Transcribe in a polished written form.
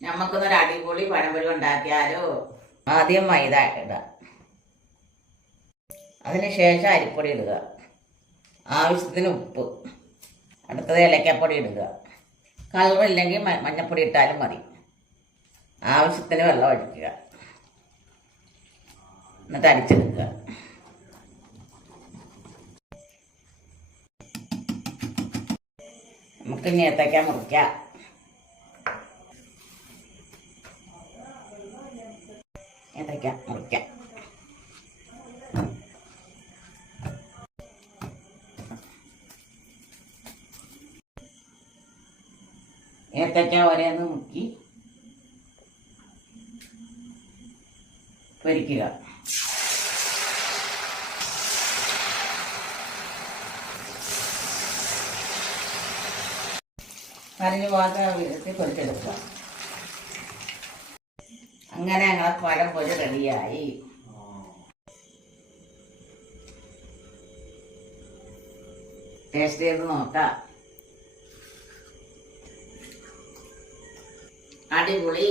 നമുക്കൊന്നൊരു അടിപൊളി പഴംപൊരി ഉണ്ടാക്കിയാലോ. ആദ്യം മൈദ ഇടുക, അതിനുശേഷം അരിപ്പൊടി ഇടുക, ആവശ്യത്തിന് ഉപ്പ്, അടുത്തത് ഏലക്കപ്പൊടി ഇടുക. കളറില്ലെങ്കിൽ മഞ്ഞൾപ്പൊടി ഇട്ടാലും മതി. ആവശ്യത്തിന് വെള്ളം ഒഴിക്കുക, എന്നിട്ട് അടിച്ചെടുക്കുക. നമുക്ക് ഇനി ഏത്തയ്ക്ക മുറിക്കാം. ഏത്തയ്ക്ക മുറിക്കാം. ഏത്തയ്ക്ക ഒരേന്ന് മുക്കി പൊരിക്കുക. അരിഞ്ഞു പോകാത്ത വിധത്തിൽ പൊരിച്ചെടുക്കുക. അങ്ങനെ ഞങ്ങളെ പഴംപൊരി റെഡിയായി. ടേസ്റ്റ് ചെയ്ത് നോക്കാം. അടിപൊളി.